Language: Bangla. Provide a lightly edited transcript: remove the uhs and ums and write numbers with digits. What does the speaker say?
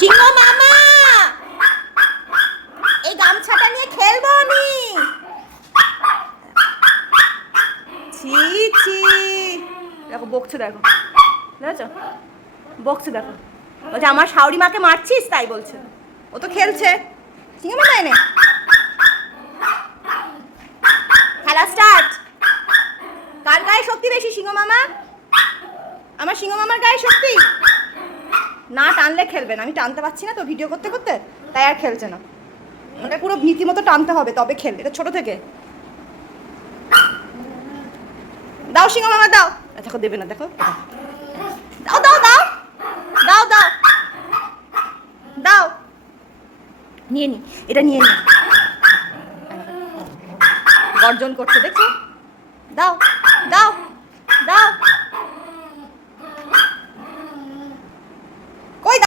সিংহ মামা, এই গামছাটা নিয়ে খেলবো আমি। ছি ছি, দেখো বকছে, দেখো দেখছো বকছে, দেখো বলছে আমার শাওরি মাকে মারছিস, তাই বলছে। ও তো খেলছে। সিংহ মামা এনে খেলা স্টার্ট। কার গায়ে শক্তি বেশি, সিংহ মামা? আমার সিংহ মামার গায়ে শক্তি। না টানলে খেলবে না, আমি টানতে পারছি না তো ভিডিও করতে করতে, তাই আর খেলছে না। ওটা পুরো নীতিমতো টানতে হবে তবে খেলবে, এটা ছোট থেকে। দাও সিংহ মামা দাও। দেখো দেবে না, দেখো দাও দাও দাও দাও দাও দাও, নিয়ে নি, এটা নিয়ে নি। গর্জন করছে দেখছো, দাও দাও।